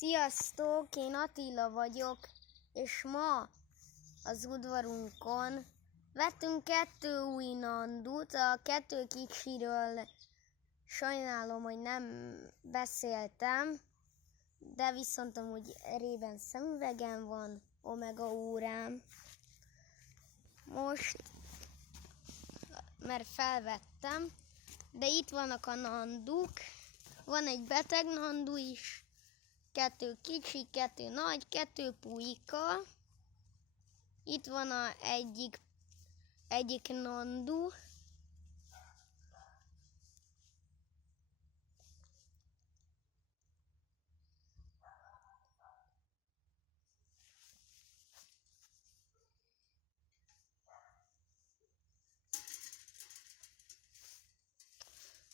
Sziasztok, én Attila vagyok, és ma az udvarunkon vettünk 2 új nandut. A 2 kicsiről sajnálom, hogy nem beszéltem, de viszont amúgy Ray-Ban szemüvegem van, Omega órám. Most, mert felvettem, de itt vannak a nanduk, van egy beteg nandu is, 2 kicsi, 2 nagy, 2 pulyka. Itt van egyik nandu.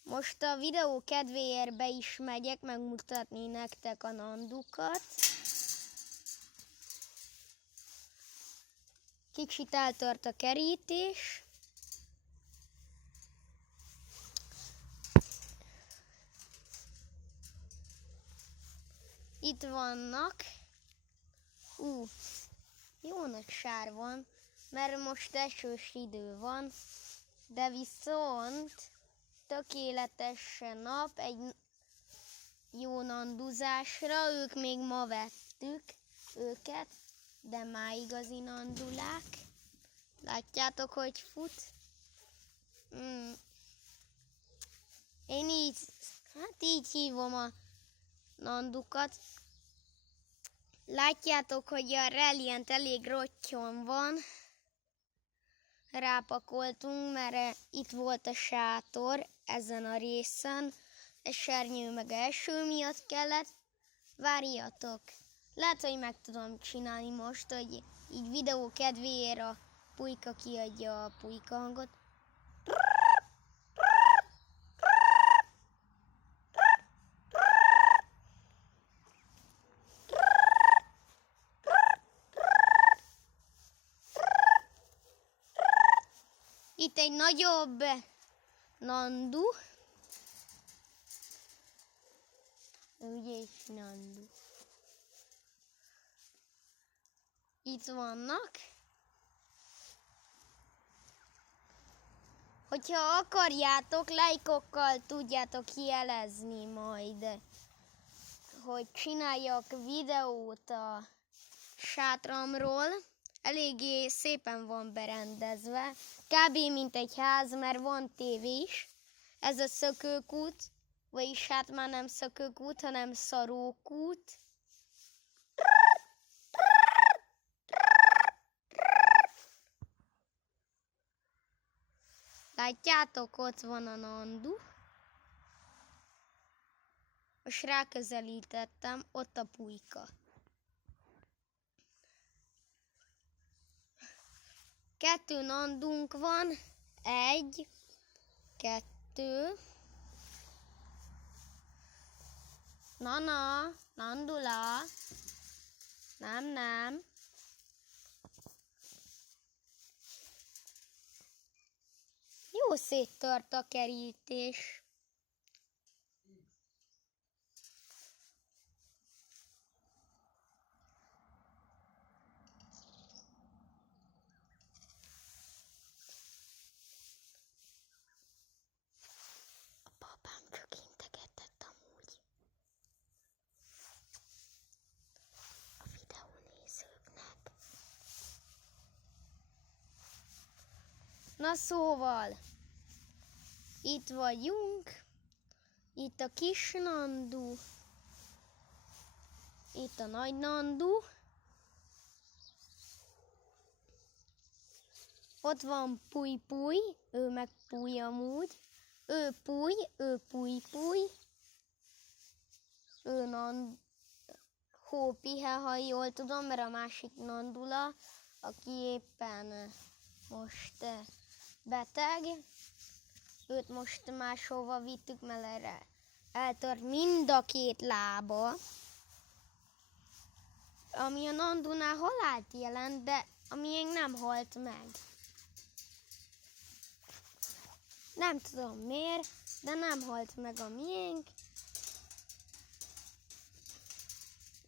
Most a videó kedvéért be is megyek megmutatni nektek a nandukat. Kicsit eltart a kerítés. Itt vannak. Jó nagy sár van, mert most esős idő van, de viszont tökéletes nap egy jó nanduzásra. Ők még ma vettük őket, de már igazi nandulák. Látjátok, hogy fut? Én így hívom a nandukat. Látjátok, hogy a relient elég rottyon van. Rápakoltunk, mert itt volt a sátor ezen a részen. Esernyő meg eső miatt kellett. Várjatok! Lehet, hogy meg tudom csinálni most, hogy így videó kedvéért a pulyka kiadja a pulyka hangot. Itt egy nagyobb nandu. Ugye is nandu. Itt vannak. Hogyha akarjátok, lájkokkal tudjátok jelezni majd, hogy csináljak videót a sátramról. Eléggé szépen van berendezve. Kb. Mint egy ház, mert van tévé is. Ez a szökőkút, vagyis hát már nem szökőkút, hanem szarókút. Látjátok, ott van a nandu. Most ráközelítettem, ott a pulyka. 2 nandunk van, 1, 2. Nana, nandula. Nem. Jó széttört a kerítés. A papám csak integetett amúgy a videónézőknek. Na szóval, itt vagyunk, itt a kis nandu, itt a nagy nandu, ott van puly, ő meg puly amúgy, ő puly, ő hópihe, ha jól tudom, mert a másik nandula, aki éppen most beteg, őt most máshova vittük, mert erre eltört mind a 2 lába, ami a nandunál halált jelent, de a miénk nem halt meg. Nem tudom miért, de nem halt meg a miénk.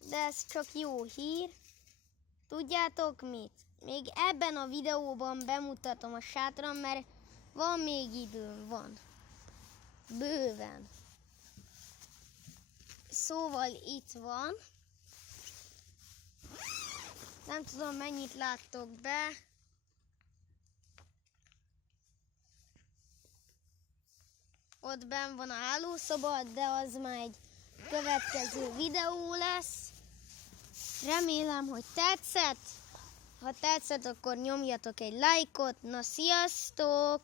de ez csak jó hír. Tudjátok mit? Még ebben a videóban bemutatom a sátram, mert van még időm, van. Bőven. Szóval itt van. Nem tudom, mennyit láttok be. Ott benn van a hálószoba, de az már egy következő videó lesz. Remélem, hogy tetszett. Ha tetszett, akkor nyomjatok egy lájkot. Na, sziasztok!